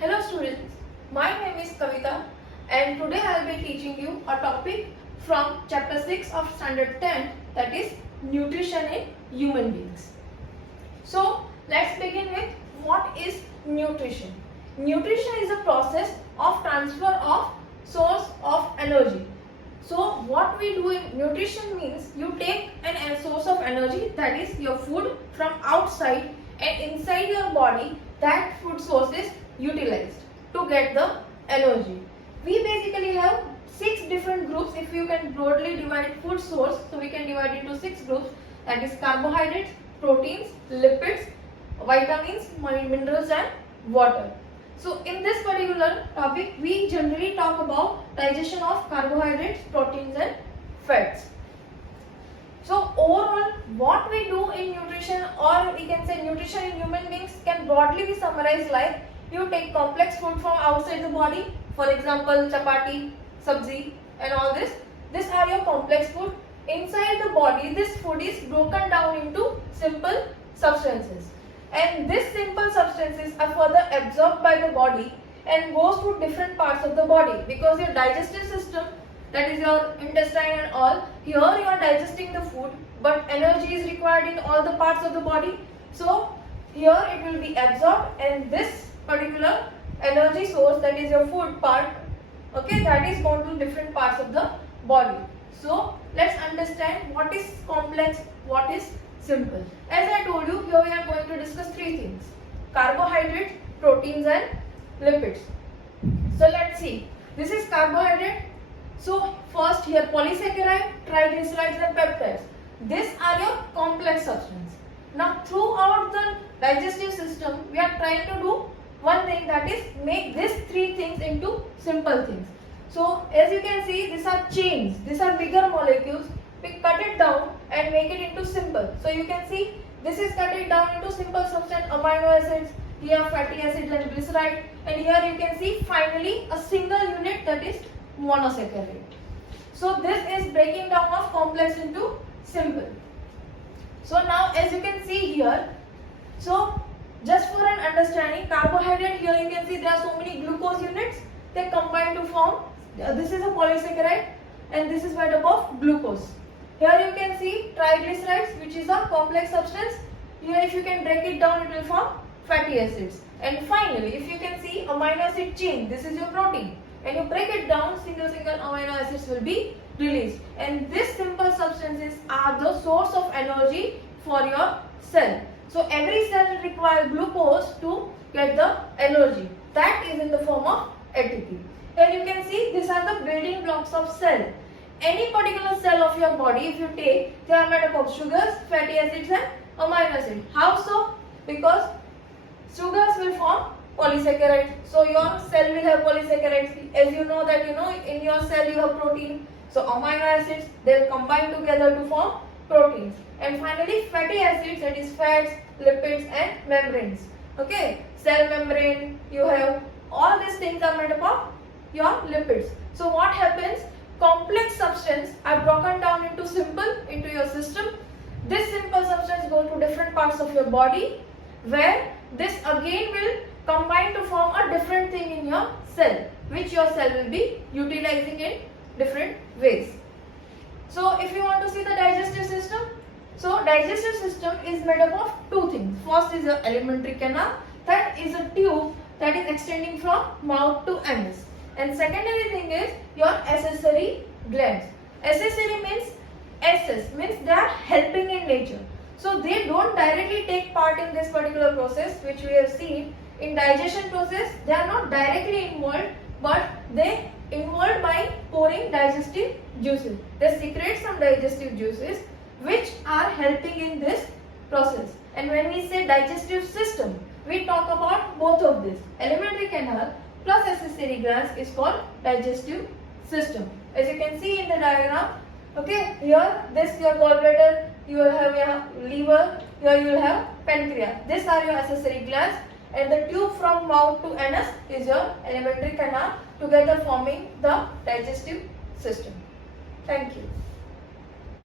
Hello students, my name is Kavita and today I will be teaching you a topic from chapter 6 of standard 10, that is nutrition in human beings. So let's begin with what is nutrition. Nutrition is a process of transfer of source of energy. So what we do in nutrition means you take a source of energy, that is your food, from outside, and inside your body that food source is utilized to get the energy. We basically have 6 different groups. If you can broadly divide food source, so we can divide into 6 groups, that is carbohydrates, proteins, lipids, vitamins, minerals and water. So in this particular topic we generally talk about digestion of carbohydrates, proteins and fats. So overall what we do in nutrition, or we can say nutrition in human beings, can broadly be summarized like you take complex food from outside the body, for example chapati, sabzi and all this. These are your complex food. Inside the body this food is broken down into simple substances, and these simple substances are further absorbed by the body and goes to different parts of the body, because your digestive system, that is your intestine and all, here you are digesting the food but energy is required in all the parts of the body. So here it will be absorbed, and this particular energy source, that is your food part, okay, that is going to different parts of the body. So let's understand what is complex, what is simple. As I told you, here we are going to discuss 3 things: carbohydrates, proteins and lipids. So let's see. This is carbohydrate. So first here polysaccharide, triglycerides and peptides. These are your complex substance. Now throughout the digestive system we are trying to do one thing, that is make these 3 things into simple things. So as you can see, these are chains, these are bigger molecules. We cut it down and make it into simple. So you can see this is cut it down into simple substance, amino acids, here fatty acids and glyceride, and here you can see finally a single unit, that is monosaccharide. So this is breaking down of complex into simple. So now as you can see here, so just for an understanding, carbohydrate, here you can see there are so many glucose units, they combine to form, this is a polysaccharide and this is made up of glucose. Here you can see triglycerides, which is a complex substance. Here if you can break it down, it will form fatty acids. And finally, if you can see amino acid chain, this is your protein. When you break it down, single amino acids will be released. And these simple substances are the source of energy for your cell. So every cell requires glucose to get the energy. That is in the form of ATP. Here you can see these are the building blocks of cell. Any particular cell of your body, if you take, they are made up of sugars, fatty acids and amino acids. How so? Because sugars will form polysaccharides. So your cell will have polysaccharides. As you know that in your cell you have protein. So amino acids, they will combine together to form proteins. And finally fatty acids, that is fats, lipids and membranes. Okay, cell membrane, you have all these things are made up of your lipids. So what happens? Complex substance are broken down into simple into your system. This simple substance go to different parts of your body, where this again will combine to form a different thing in your cell, which your cell will be utilizing in different ways. So if you want to see the digestive system, so digestive system is made up of 2 things. First is the alimentary canal, that is a tube that is extending from mouth to anus. And secondary thing is your accessory glands. Accessory means SS, means they are helping in nature. So they don't directly take part in this particular process which we have seen. In digestion process, they are not directly involved, but they involved by pouring digestive juices. They secrete some digestive juices which are helping in this process. And when we say digestive system, we talk about both of this. Alimentary canal plus accessory glands is called digestive system. As you can see in the diagram, okay, here this your gallbladder, you will have your liver, here you will have pancreas. These are your accessory glands, and the tube from mouth to anus is your alimentary canal, together forming the digestive system. Thank you.